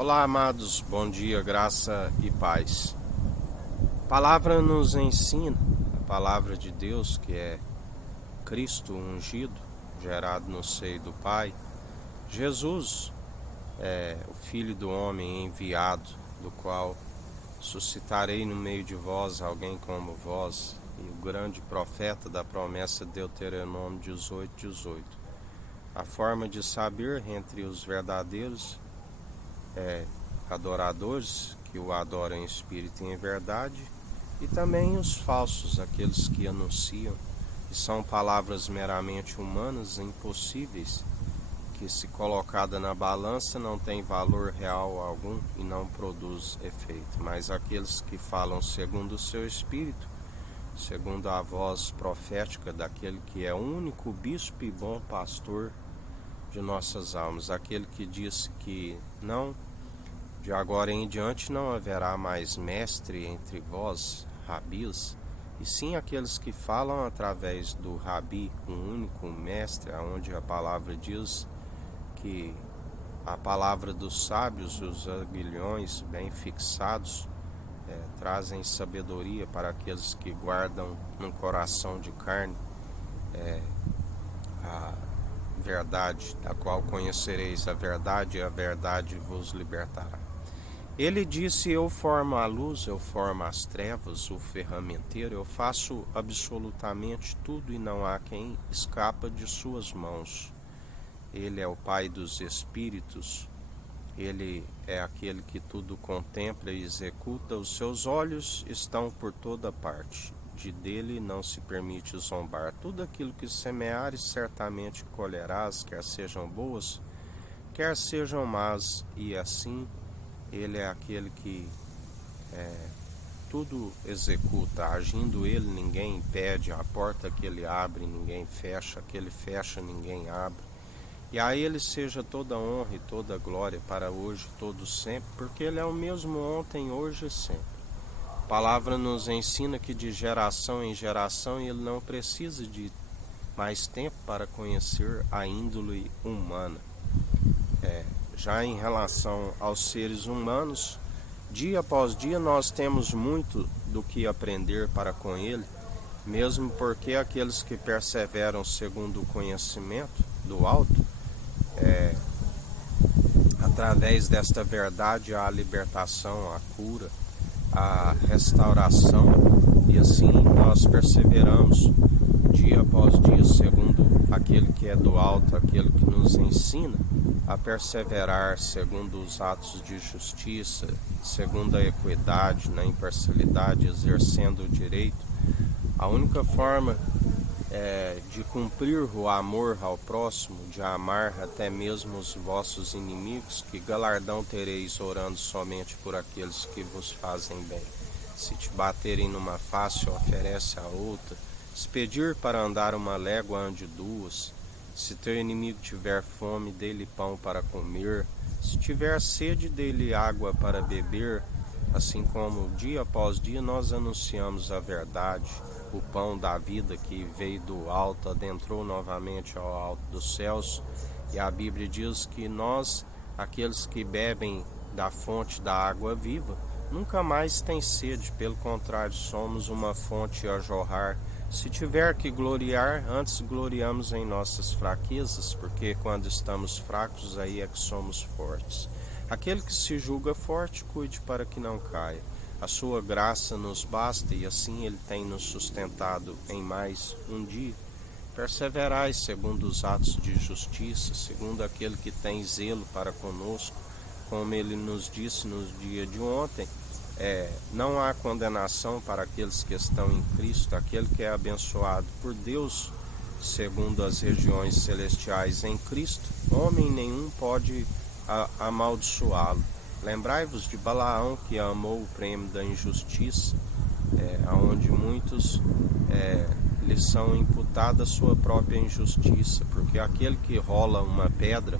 Olá, amados, bom dia, graça e paz. A palavra nos ensina, a palavra de Deus, que é Cristo ungido, gerado no seio do Pai. Jesus é o Filho do homem enviado, do qual suscitarei no meio de vós alguém como vós, e o grande profeta da promessa de Deuteronômio 18:18. A forma de saber entre os verdadeiros adoradores que o adoram em espírito e em verdade, e também os falsos, aqueles que anunciam, que são palavras meramente humanas, impossíveis, que se colocada na balança não tem valor real algum e não produz efeito, mas aqueles que falam segundo o seu espírito, segundo a voz profética daquele que é o único bispo e bom pastor de nossas almas, aquele que disse que de agora em diante não haverá mais mestre entre vós, rabis, e sim aqueles que falam através do rabi, um único mestre, onde a palavra diz que a palavra dos sábios, os aguilhões bem fixados, trazem sabedoria para aqueles que guardam no coração de carne a verdade, da qual conhecereis a verdade, e a verdade vos libertará. Ele disse: eu formo a luz, eu formo as trevas, o ferramenteiro, eu faço absolutamente tudo e não há quem escapa de suas mãos. Ele é o Pai dos Espíritos, ele é aquele que tudo contempla e executa, os seus olhos estão por toda parte, de dele não se permite zombar. Tudo aquilo que semeares certamente colherás, quer sejam boas, quer sejam más, e assim ele é aquele que tudo executa. Agindo ele, ninguém impede. A porta que ele abre, ninguém fecha. Que ele fecha, ninguém abre. E a ele seja toda honra e toda glória para hoje, todo sempre, porque ele é o mesmo ontem, hoje e sempre. A palavra nos ensina que de geração em geração ele não precisa de mais tempo para conhecer a índole humana. Já em relação aos seres humanos, dia após dia nós temos muito do que aprender para com ele, mesmo porque aqueles que perseveram segundo o conhecimento do alto, através desta verdade há a libertação, a cura, a restauração, e assim nós perseveramos dia após dia segundo aquele que é do alto, aquele que nos ensina a perseverar segundo os atos de justiça, segundo a equidade, na imparcialidade, exercendo o direito. A única forma de cumprir o amor ao próximo, de amar até mesmo os vossos inimigos, que galardão tereis orando somente por aqueles que vos fazem bem. Se te baterem numa face, oferece a outra. Se pedir para andar uma légua, ande duas. Se teu inimigo tiver fome, dê-lhe pão para comer. Se tiver sede, dê-lhe água para beber. Assim como dia após dia nós anunciamos a verdade, o pão da vida que veio do alto, adentrou novamente ao alto dos céus. E a Bíblia diz que nós, aqueles que bebem da fonte da água viva, nunca mais têm sede, pelo contrário, somos uma fonte a jorrar. Se tiver que gloriar, antes gloriamos em nossas fraquezas, porque quando estamos fracos, aí é que somos fortes. Aquele que se julga forte, cuide para que não caia. A sua graça nos basta, e assim ele tem nos sustentado em mais um dia. Perseverai segundo os atos de justiça, segundo aquele que tem zelo para conosco, como ele nos disse no dia de ontem. Não há condenação para aqueles que estão em Cristo, aquele que é abençoado por Deus, segundo as regiões celestiais em Cristo, homem nenhum pode amaldiçoá-lo. Lembrai-vos de Balaão, que amou o prêmio da injustiça, onde muitos lhes são imputada a sua própria injustiça, porque aquele que rola uma pedra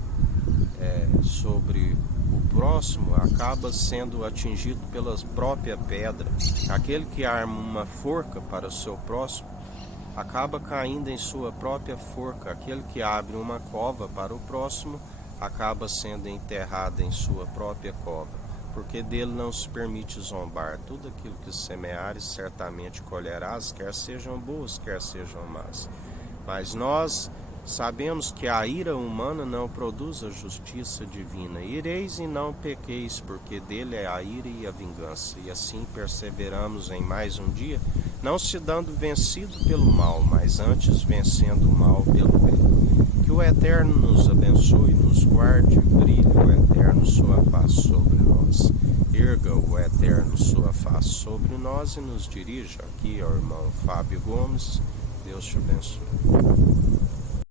sobre o próximo acaba sendo atingido pela própria pedra. Aquele que arma uma forca para o seu próximo acaba caindo em sua própria forca. Aquele que abre uma cova para o próximo acaba sendo enterrado em sua própria cova, porque dele não se permite zombar. Tudo aquilo que semeares, certamente colherás, quer sejam boas, quer sejam más. Mas nós sabemos que a ira humana não produz a justiça divina. Ireis e não pequeis, porque dele é a ira e a vingança. E assim perseveramos em mais um dia, não se dando vencido pelo mal, mas antes vencendo o mal pelo bem. Que o Eterno nos abençoe, nos guarde, brilhe o Eterno sua face sobre nós. Erga o Eterno sua face sobre nós e nos dirija. Aqui é o irmão Fábio Gomes. Deus te abençoe.